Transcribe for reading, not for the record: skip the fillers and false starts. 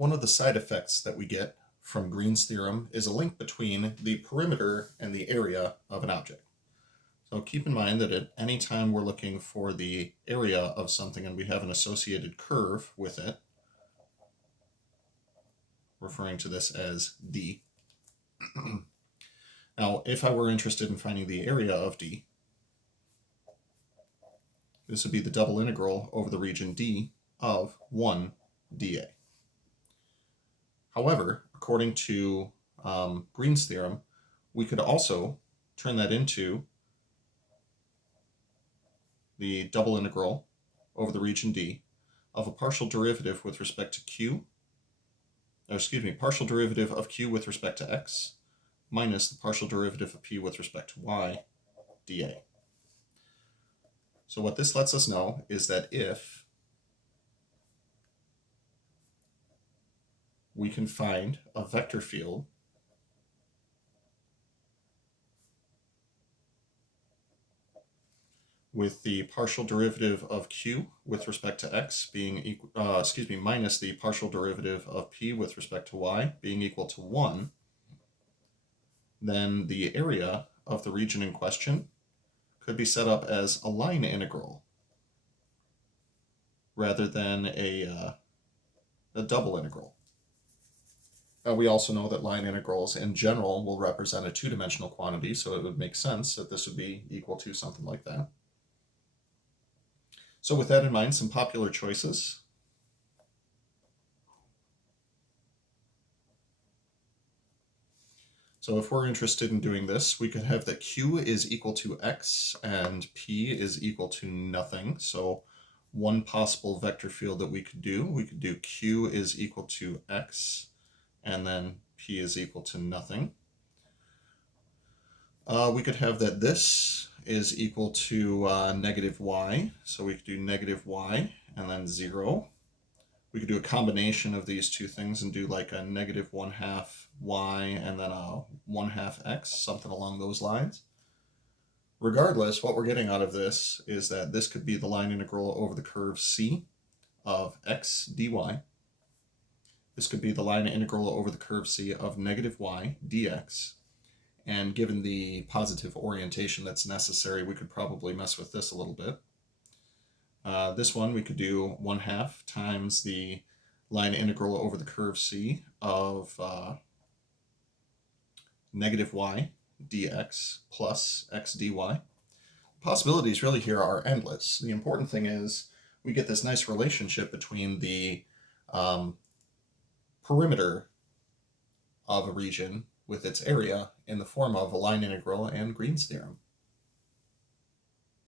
One of the side effects that we get from Green's theorem is a link between the perimeter and the area of an object. So keep in mind that at any time we're looking for the area of something and we have an associated curve with it, referring to this as D. Now, if I were interested in finding the area of D, this would be the double integral over the region D of 1 dA. However, according to Green's theorem, we could also turn that into the double integral over the region D of a partial derivative with respect to Q, partial derivative of Q with respect to X minus the partial derivative of P with respect to Y dA. So what this lets us know is that if we can find a vector field with the partial derivative of Q with respect to X being equal, minus the partial derivative of P with respect to Y being equal to 1, then the area of the region in question could be set up as a line integral rather than a double integral. We also know that line integrals in general will represent a two-dimensional quantity, so it would make sense that this would be equal to something like that. So with that in mind, some popular choices. So if we're interested in doing this, we could have that Q is equal to X and P is equal to nothing. So one possible vector field that we could do Q is equal to X and then P is equal to nothing. We could have that this is equal to negative Y. So we could do negative Y and then 0. We could do a combination of these two things and do like a negative 1/2 Y and then a 1/2 X, something along those lines. Regardless, what we're getting out of this is that this could be the line integral over the curve C of X dy. This could be the line integral over the curve C of negative Y dx. And given the positive orientation that's necessary, we could probably mess with this a little bit. This one we could do 1/2 times the line integral over the curve C of negative y dx plus x dy. Possibilities really here are endless. The important thing is we get this nice relationship between the perimeter of a region with its area in the form of a line integral and Green's theorem.